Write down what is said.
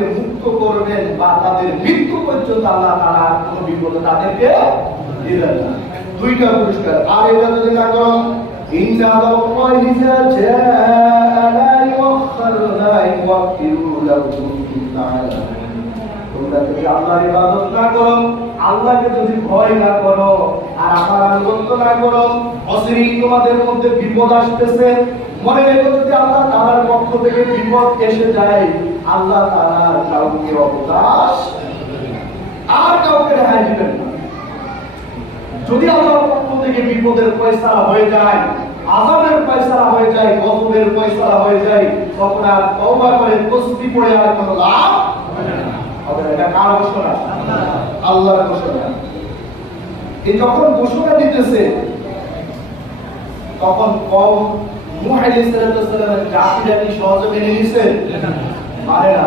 থেকে মুক্ত করবেন বা তাদের মৃত্যু পর্যন্ত আল্লাহ তাআলা কোনো বিপদে তাদেরকে দিবেন না। দুইটা পুরস্কার। আর এটা যদি না করো, ইন্নাল্লাহি জাযা লা ইউখার লা ইউখিরু লাউ কুনতুম তাআলামুন। তোমরা যদি আল্লাহর ইবাদত না করো, আল্লাহকে যদি ভয় না করো, আর আমার আনুগত্য না করো, অচিরেই তোমাদের মধ্যে বিপদ আসতেছে। মনে রেখো, যদি আল্লাহ তাআলার পক্ষ থেকে বিপদ এসে যায়, আল্লাহ তাআলা কাউকে অবকাশ আর কাউকে রেহাই দিবেন না। যদি আল্লাহর পক্ষ থেকে বিপদের ফয়সালা হয়ে যায়, আযাবের ফয়সালা হয়ে যায়, গজবের ফয়সালা হয়ে যায়, তখন আর তওবা করে তাসবিহ পড়ে আর কোনো লাভ হবে না। এটা কার ঘোষণা? আল্লাহর ঘোষণা। এই যখন ঘোষণা দিতেছে, তখন কওম নূহ আলাইহিস সালামের জাতিরা কি সহজে মেনে নিছে? মানে না।